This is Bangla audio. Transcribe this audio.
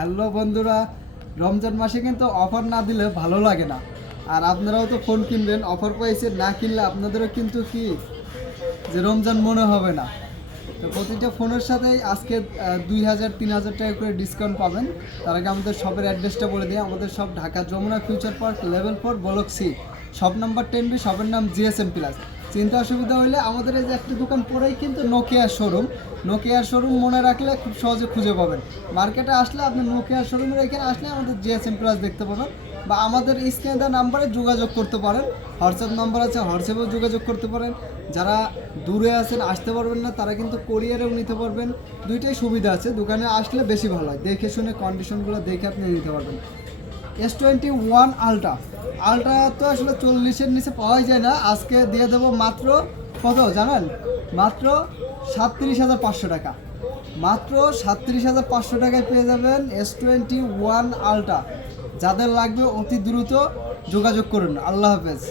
হ্যালো বন্ধুরা, রমজান মাসে কিন্তু অফার না দিলে ভালো লাগে না। আর আপনারাও তো ফোন কিনবেন, অফার পাইছে, না কিনলে আপনাদেরও কিন্তু কি যে রমজান মনে হবে না। তো প্রতিটা ফোনের সাথেই আজকে 2000-3000 টাকা করে ডিসকাউন্ট পাবেন। তার আগে আমাদের শপের অ্যাড্রেসটা বলে দিই। আমাদের shop Dhaka Jamuna future park level 4 block C, shop number 10B, শপের নাম জিএসএম প্লাস। চিন্তা অসুবিধা হলে আমাদের এই যে একটা দোকান পরেই কিন্তু নোকিয়ার শোরুম মনে রাখলে খুব সহজে খুঁজে পাবেন। মার্কেটে আসলে আপনি নোকিয়ার শোরুমের এখানে আসলে আমাদের জিএসএম প্লাস দেখতে পাবেন, বা আমাদের স্ক্রিনে দেওয়া নাম্বারে যোগাযোগ করতে পারেন। হোয়াটসঅ্যাপ নাম্বার আছে, হোয়াটসঅ্যাপেও যোগাযোগ করতে পারেন। যারা দূরে আছেন, আসতে পারবেন না, তারা কিন্তু কোরিয়ারেও নিতে পারবেন। দুইটাই সুবিধা আছে, দোকানে আসলে বেশি ভালো হয়, দেখে শুনে কন্ডিশনগুলো দেখে আপনি নিতে পারবেন। S21 আলট্রা তো আসলে 40-এর নিচে পাওয়াই যায় না। আজকে দিয়ে দেবো মাত্র কত জানেন? মাত্র 37,500 টাকা। মাত্র 37,500 টাকায় পেয়ে যাবেন S21 আলট্রা। যাদের লাগবে অতি দ্রুত যোগাযোগ করুন। আল্লাহ হাফেজ।